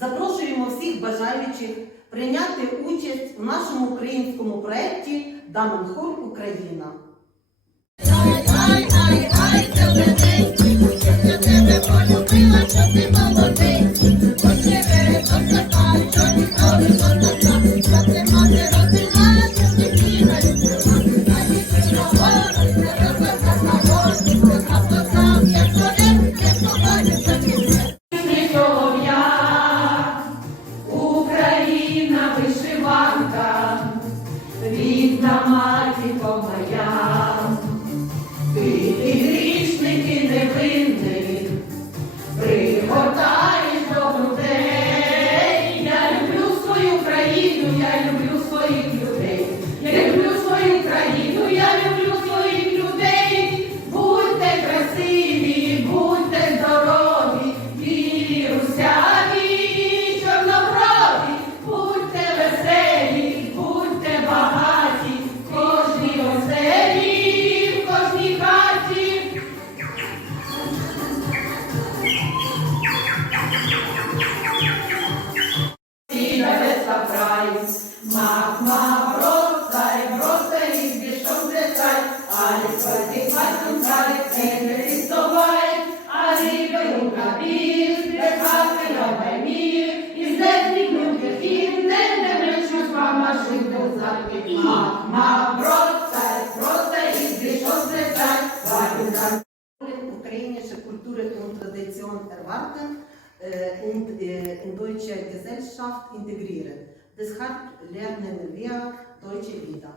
Запрошуємо всіх бажаючих прийняти участь у нашому українському проєкті Даменхор Україна. Вишиванка, рідна матінко моя, ти прайс, мах, мах, бросай, бросай, і бішом злетай, алі спати пальцем край, не листовай, алі берука бір, прихати робай мір, і здесні люди хід, не мечуть вам машину запит. Мах, мах, бросай, бросай, і бішом злетай, валю Ukrainische Kultur und Tradition erwarten und in deutsche Gesellschaft integrieren. Deshalb lernen wir Deutsche wieder.